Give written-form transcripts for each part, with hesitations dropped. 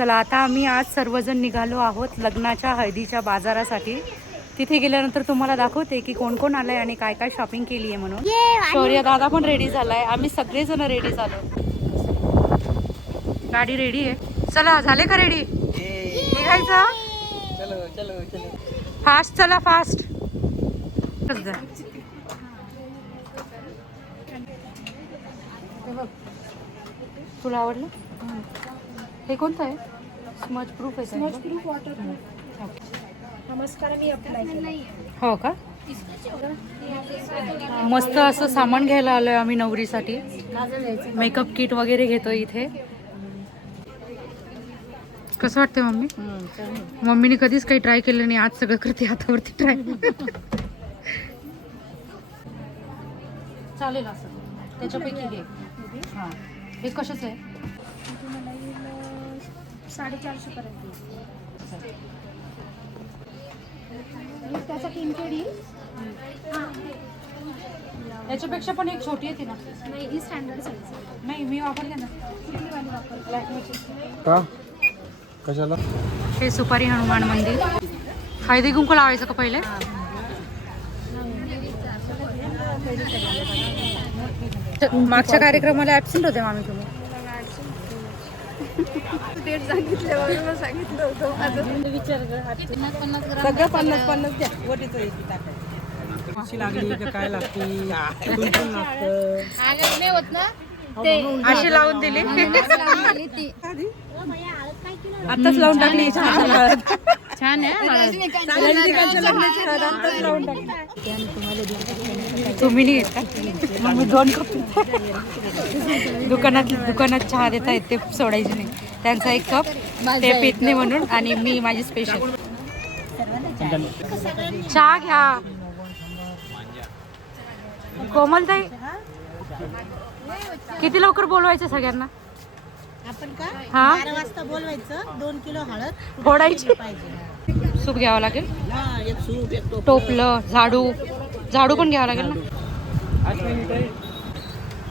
चला आता आम्ही आज सर्वजण निघालो आहोत लग्नाच्या हळदीच्या बाजारासाठी. तिथे गेल्यानंतर तुम्हाला दाखवते की कोण कोण आलंय आणि काय काय शॉपिंग केली आहे म्हणून. शौर्य दादा पण रेडी झालाय, आम्ही सगळेजण रेडी झालो. गाडी रेडी आहे. चला झाले का रेडी? निघायचं. चलो चलो चलो फास्ट चला फास्ट. तुला आवडलं? हे कोणतं आहे? स्मच प्रूफ आहे. Smudge proof waterproof. नमस्कार, मी अप्लाय केला. हो का? मस्त असं सामान घ्यायला आलोय आम्ही नवरीसाठी. मेकअप किट वगैरे घेतो इथे. कसं वाटतं मम्मी? मम्मीने कधीच काही ट्राय केलं नाही, आज सगळं करते हातावरती ट्राय. चालेल असं त्याच्यापैकी घे. हां, हे कशाचं आहे? 450 पर्यंत. त्याचा 3 केडी. याच्यापेक्षा पण एक छोटी येते ना? नाही, ही स्टँडर्ड साईज. नाही, मी वापरले ना. कुठली वाली वापरते? का कशाला? हे सुपारी हनुमान मंदिर. हळदी कुंकू लावायचं का पहिले? मागच्या कार्यक्रमाला ऍबसेंट होते मामी तुम्ही. डेट सांगितल्यावर सांगितलं होतं माझं. विचार सगळं 50-50 द्या. वटीचं एक टाकायचं. कशी लागली का काय लागते? कुंकू लागतं. अशी लावून दिली. आताच लावून टाकली. छान आहे. लग्नाची हळद आताच लावून टाकली. तुम्ही नाही येत का? मग मी 2 कप. दुकानात चहा देता येत ते सोडायचे नाही. त्यांचा 1 कप ते पित नाही म्हणून, आणि मी माझी स्पेशल चहा घ्या. कोमलताई, किती लवकर बोलवायचं सगळ्यांना? आपण का हा, 12 वाजता बोलवायचं. 2 किलो हळद फोडायची. पाहिजे. सूप घ्यावं लागेल. हा, एक सूप, एक टोप. टोपलं, झाडू पण घ्यावं लागेल ना.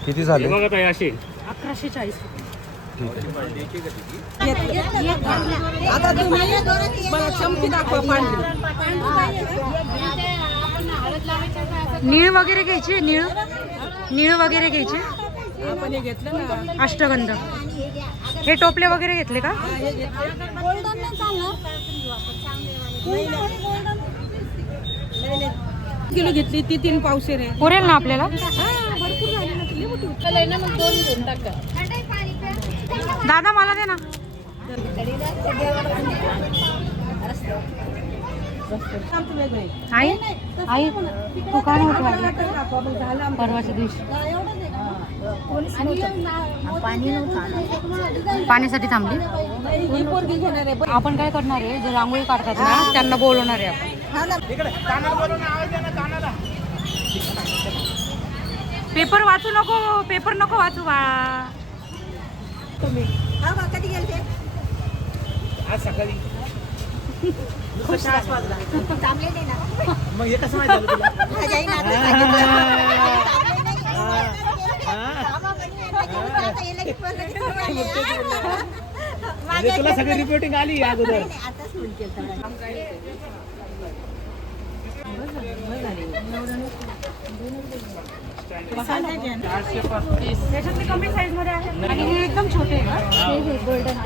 किती झाले? 1140. आता तुम्ही मला चमची दाखवा पांढरी. निळ वगैरे घ्यायची. निळ वगैरे घ्यायची. आपण हे घेतलं ना. अष्टगंध. हे टोपले वगैरे घेतले का? किलो घेतली ती 3 पावशेर आहे. पुरेल ना आपल्याला? दादा मला दे ना. आई आई तू काय नव्हतं परवाच्या दिवशी? पाण्यासाठी थांबली. आपण काय करणार आहे, जे रांगोळी काढतात ना त्यांना बोलवणार आहे आपण. पेपर वाचू नको, पेपर नको वाचू बाळा. कधी गेलते? आज सकाळी. थांबले नाही ना. मग हे कसं माहिती झालं तुला? माझ्या आईनं आता सांगितलं. थांबले नाही. थांबा म्हणे. आता हे लगेच पण लगेच बोलायला. म्हणजे तुला सगळी रिपोर्टिंग आली अगोदर. नाही, आताच फोन केला. त्याच्यातले कमी साईज मध्ये आहे आणि हे एकदम छोटे आहे. गोल्डन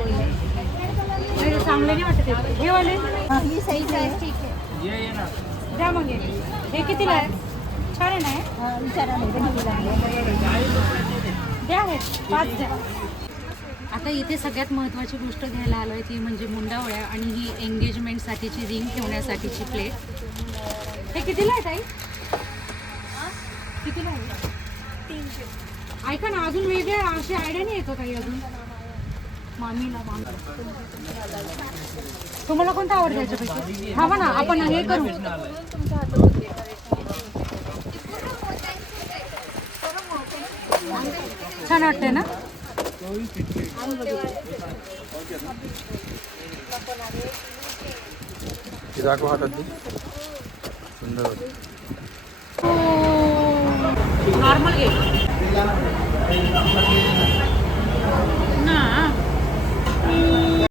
चांगले नाही वाटत आहे. हे वाले ही साईज आहे. ठीक आहे. द्या मग. हे कितीला आहे? छान आहे ना हे? विचारा नाही. द्या हे 5 द्या. आता इथे सगळ्यात महत्त्वाची गोष्ट घ्यायला आलोय ती म्हणजे मुंडावळ्या आणि ही एंगेजमेंटसाठीची रिंग ठेवण्यासाठीची प्लेट. हे कितीला आहे ताई? कितीला आहे? 300. ऐका ना, अजून वेगळे अशी आयडिया नाही येतो काही अजून मामीला? तुम्हाला कोणता आवडतं याच्यापैकी? हा ना, आपण हे करू. छान वाटतंय ना? दाखवा हातात. सुंदर होती. नॉर्मल घे.